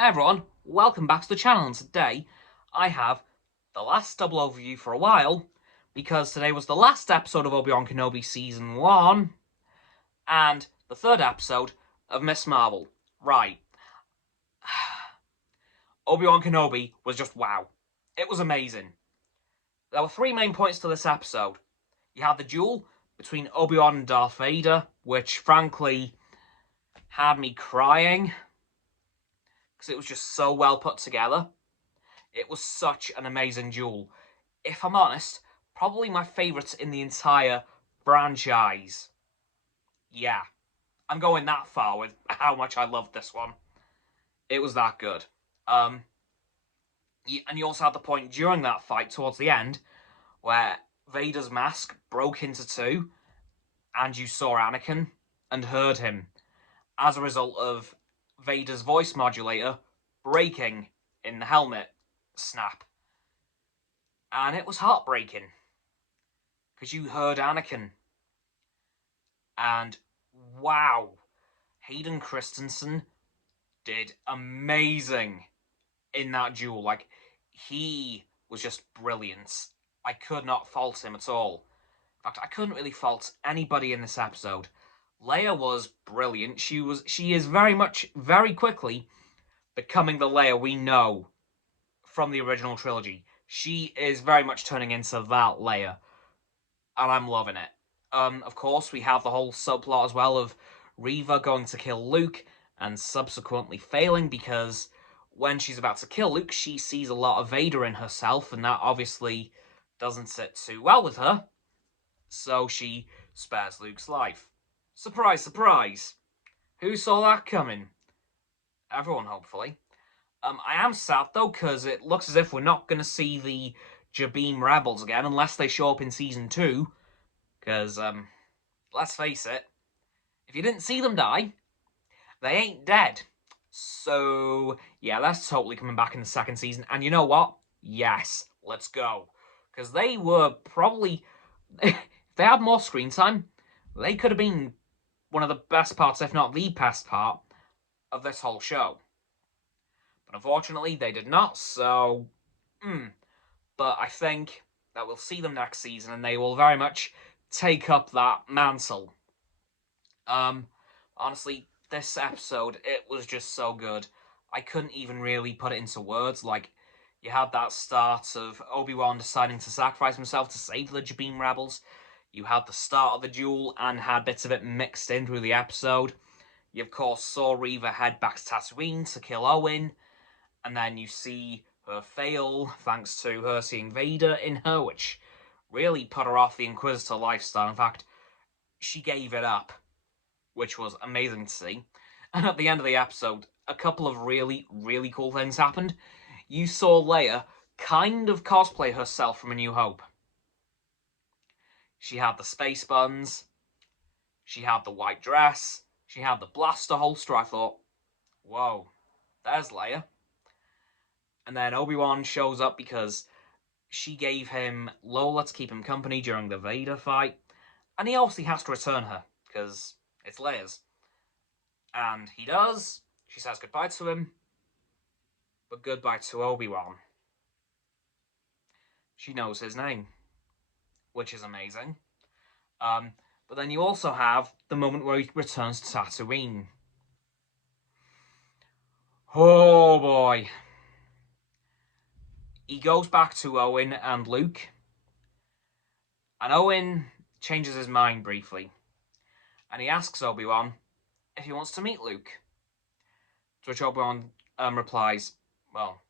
Hey everyone, welcome back to the channel, and today I have the last double overview for a while, because today was the last episode of Obi-Wan Kenobi Season 1, and the third episode of Miss Marvel. Right. Obi-Wan Kenobi was just wow. It was amazing. There were three main points to this episode. You had the duel between Obi-Wan and Darth Vader, which frankly had me crying, because it was just so well put together. It was such an amazing duel. If I'm honest, probably my favourite in the entire franchise. Yeah, I'm going that far with how much I loved this one. It was that good. And you also had the point during that fight towards the end where Vader's mask broke into two and you saw Anakin and heard him as a result of Vader's voice modulator breaking in the helmet snap. And it was heartbreaking, because you heard Anakin. And wow, Hayden Christensen did amazing in that duel. Like, he was just brilliant. I could not fault him at all. In fact, I couldn't really fault anybody in this episode. Leia was brilliant. She is very quickly becoming the Leia we know from the original trilogy. She is very much turning into that Leia, and I'm loving it. Of course, we have the whole subplot as well of Reva going to kill Luke and subsequently failing, because when she's about to kill Luke, she sees a lot of Vader in herself, and that obviously doesn't sit too well with her. So she spares Luke's life. Surprise, surprise. Who saw that coming? Everyone, hopefully. I am sad, though, because it looks as if we're not going to see the Jabeam Rebels again, unless they show up in Season 2. Because, let's face it, if you didn't see them die, they ain't dead. So, yeah, that's totally coming back in the second season. And you know what? Yes, let's go. Because they were probably... if they had more screen time, they could have been one of the best parts, if not the best part, of this whole show. But unfortunately, they did not, so... But I think that we'll see them next season, and they will very much take up that mantle. Honestly, this episode, it was just so good. I couldn't even really put it into words. Like, you had that start of Obi-Wan deciding to sacrifice himself to save the Jabeam Rebels. You had the start of the duel and had bits of it mixed in through the episode. You, of course, saw Reva head back to Tatooine to kill Owen. And then you see her fail, thanks to her seeing Vader in her, which really put her off the Inquisitor lifestyle. In fact, she gave it up, which was amazing to see. And at the end of the episode, a couple of really, really cool things happened. You saw Leia kind of cosplay herself from A New Hope. She had the space buns, she had the white dress, she had the blaster holster. I thought, whoa, there's Leia. And then Obi-Wan shows up because she gave him Lola to keep him company during the Vader fight. And he obviously has to return her, because it's Leia's. And he does. She says goodbye to him. But goodbye to Obi-Wan. She knows his name, which is amazing. But then you also have the moment where he returns to Tatooine. Oh boy. He goes back to Owen and Luke. And Owen changes his mind briefly. And he asks Obi-Wan if he wants to meet Luke. To which Obi-Wan replies, well,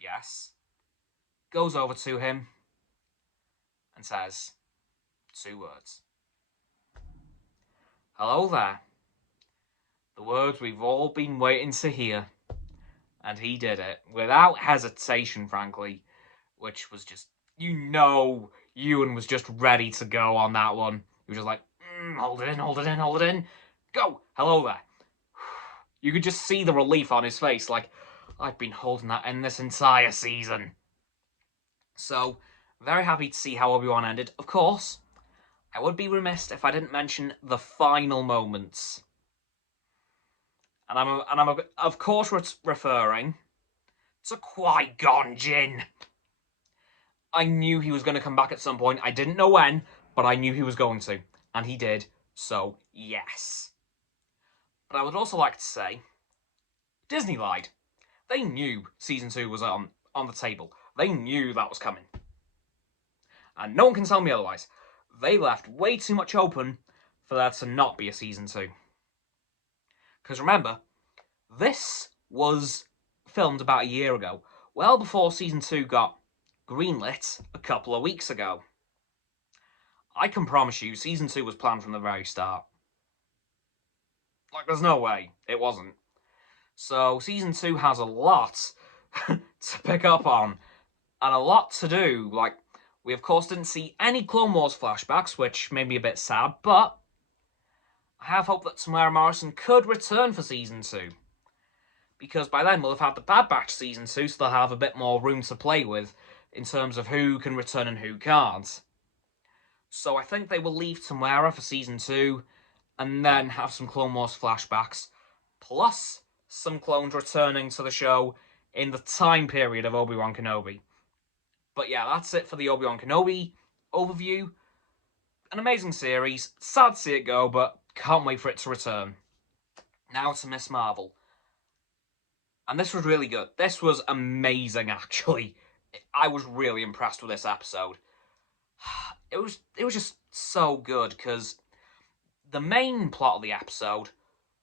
yes. Goes over to him and says two words. Hello there. The words we've all been waiting to hear. And he did it without hesitation, frankly, which was just, Ewan was just ready to go on that one. He was just like, hold it in, hold it in, hold it in. Go! Hello there. You could just see the relief on his face, like, I've been holding that in this entire season. So, very happy to see how Obi-Wan ended. Of course, I would be remiss if I didn't mention the final moments. And I'm of course referring to Qui-Gon Jinn. I knew he was going to come back at some point. I didn't know when, but I knew he was going to. And he did. So, yes. But I would also like to say, Disney lied. They knew Season 2 was on the table. They knew that was coming. And no one can tell me otherwise. They left way too much open for there to not be a Season 2. Because remember, this was filmed about a year ago, well before Season 2 got greenlit a couple of weeks ago. I can promise you, Season 2 was planned from the very start. Like, there's no way it wasn't. So, Season 2 has a lot to pick up on, and a lot to do. Like, we of course didn't see any Clone Wars flashbacks, which made me a bit sad, but I have hope that Tamara Morrison could return for Season 2. Because by then we'll have had the Bad Batch Season 2, so they'll have a bit more room to play with in terms of who can return and who can't. So I think they will leave Tamara for Season 2, and then have some Clone Wars flashbacks, plus some clones returning to the show in the time period of Obi-Wan Kenobi. But yeah, that's it for the Obi-Wan Kenobi overview. An amazing series. Sad to see it go, but can't wait for it to return. Now to Ms. Marvel. And this was really good. This was amazing, actually. I was really impressed with this episode. It was just so good, because the main plot of the episode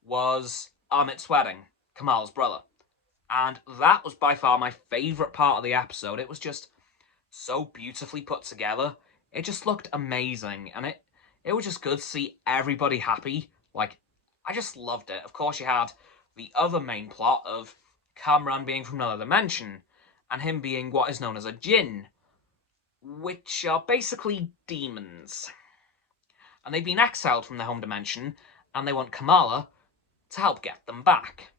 was Amit's wedding, Kamala's brother. And that was by far my favourite part of the episode. It was just so beautifully put together. It just looked amazing, and it was just good to see everybody happy. Like, I just loved it. Of course, you had the other main plot of Kamran being from another dimension, and him being what is known as a Jinn, which are basically demons. And they've been exiled from their home dimension, and they want Kamala to help get them back.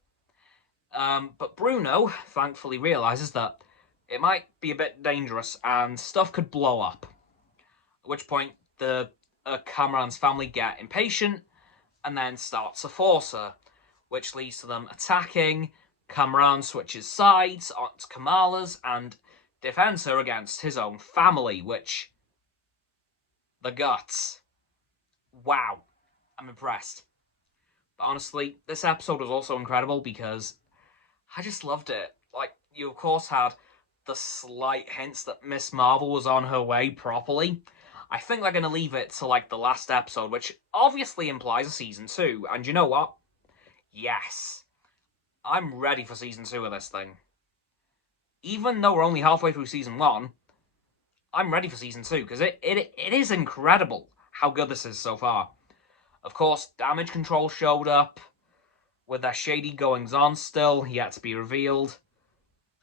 But Bruno thankfully realises that it might be a bit dangerous and stuff could blow up. At which point, the Kamran's family get impatient and then start to force her, which leads to them attacking. Kamran switches sides onto Kamala's and defends her against his own family, which... the guts. Wow. I'm impressed. But honestly, this episode was also incredible because I just loved it. Like, you of course had the slight hints that Ms. Marvel was on her way properly. I think they're going to leave it to, like, the last episode, which obviously implies a Season 2. And you know what? Yes. I'm ready for Season 2 of this thing. Even though we're only halfway through Season 1, I'm ready for Season 2, because it is incredible how good this is so far. Of course, Damage Control showed up, with their shady goings-on still, yet to be revealed.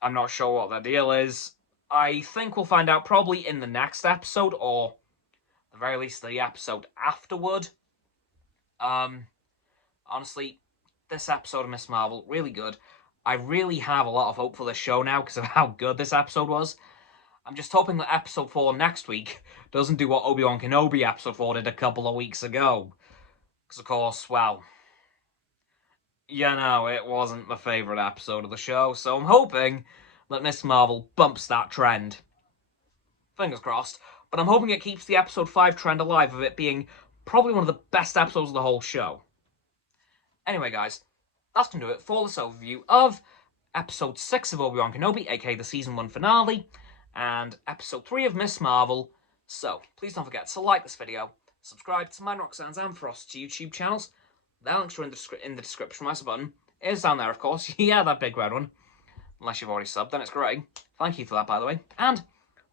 I'm not sure what their deal is. I think we'll find out probably in the next episode, or at the very least the episode afterward. Honestly, this episode of Ms. Marvel, really good. I really have a lot of hope for this show now because of how good this episode was. I'm just hoping that episode 4 next week doesn't do what Obi-Wan Kenobi episode 4 did a couple of weeks ago. Because, of course, well, you know, it wasn't my favourite episode of the show, so I'm hoping that Ms. Marvel bumps that trend. Fingers crossed. But I'm hoping it keeps the episode 5 trend alive of it being probably one of the best episodes of the whole show. Anyway, guys, that's going to do it for this overview of episode 6 of Obi-Wan Kenobi, aka the Season 1 finale, and episode 3 of Ms. Marvel. So, please don't forget to like this video, subscribe to mine, Roxanne's, and Frost's YouTube channels. Their links are in the description. My sub button is down there, of course. Yeah, that big red one. Unless you've already subbed, then it's great. Thank you for that, by the way. And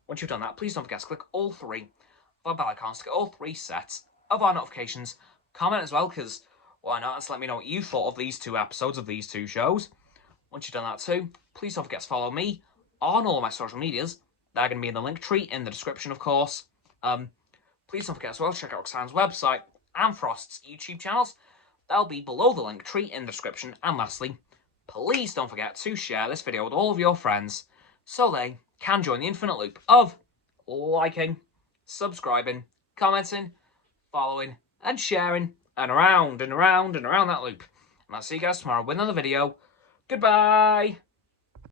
once you've done that, please don't forget to click all 3 of our bell icons to get all 3 sets of our notifications. Comment as well, because why not? Just let me know what you thought of these 2 episodes of these 2 shows. Once you've done that too, please don't forget to follow me on all of my social medias. They're going to be in the link tree in the description, of course. Please don't forget as well to check out Roxanne's website and Frost's YouTube channels. They'll be below the link tree in the description. And lastly, please don't forget to share this video with all of your friends so they can join the infinite loop of liking, subscribing, commenting, following, and sharing, and around and around and around that loop. And I'll see you guys tomorrow with another video. Goodbye!